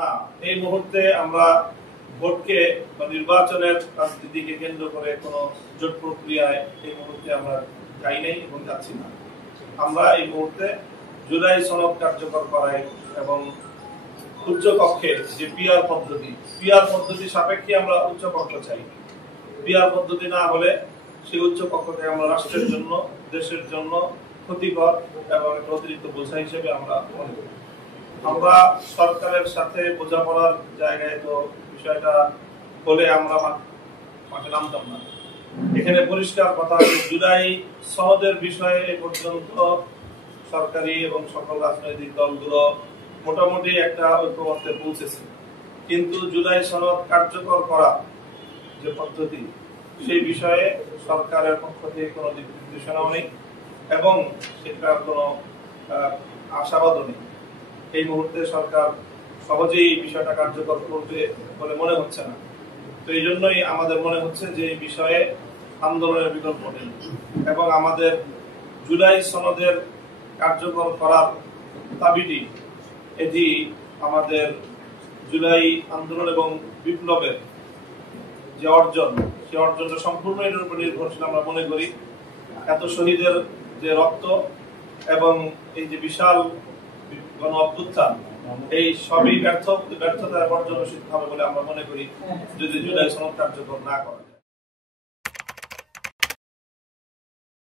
না, এই মুহূর্তে আমরা ভোটকে বা নির্বাচনের রাজনীতিকে কেন্দ্র করে কোনো জোট প্রক্রিয়ায় এই মুহূর্তে আমরা যাই নাই এবং যাচ্ছি না। আমরা এই মুহূর্তে জুলাই সনদ কার্যকর করাই এবং উচ্চ কক্ষে যে পিআর পদ্ধতি সাপেক্ষে আমরা উচ্চ কক্ষ চাই। পিআর পদ্ধতি না হলে সেই উচ্চ কক্ষকে আমরা রাষ্ট্রের জন্য, দেশের জন্য ক্ষতিকর এবং একটা অতিরিক্ত বোঝা হিসেবে আমরা মনে করি। আমরা সরকারের সাথে বোঝাপড়ার জায়গায় তো বিষয়টা বলে আমরা মাঠে নামতাম না। এখানে পরিষ্কার কথা, জুলাই সনদের বিষয়ে এ পর্যন্ত সরকারি এবং সকল রাজনৈতিক দলগুলো মোটামুটি একটা ঐক্যমত্যে পৌঁছেছে, কিন্তু জুলাই সনদ কার্যকর করা যে পদ্ধতি সেই বিষয়ে সরকারের পক্ষ থেকে কোনো দিক নির্দেশনাও নেই এবং সেটার কোনো আশাবাদও নেই। এই মুহূর্তে সরকার সহজেই এই বিষয়টা কার্যকর করবে বলে মনে হচ্ছে না। তো এই জন্যই আমাদের মনে হচ্ছে যে এই বিষয়ে আন্দোলনের বিকল্প নেই এবং আমাদের জুলাই সনদের কার্যকর করার দাবিটি এটি আমাদের জুলাই আন্দোলন এবং বিপ্লবের যে অর্জন, সে অর্জনটা সম্পূর্ণ এর উপর নির্ভরশীল আমরা মনে করি। এত শহীদের যে রক্ত এবং এই যে বিশাল গণ অভ্যুত্থান, এই সবই ব্যর্থতার অর্জন সিদ্ধ হবে বলে আমরা মনে করি যদি জুলাই সনদ কার্যকর না করে।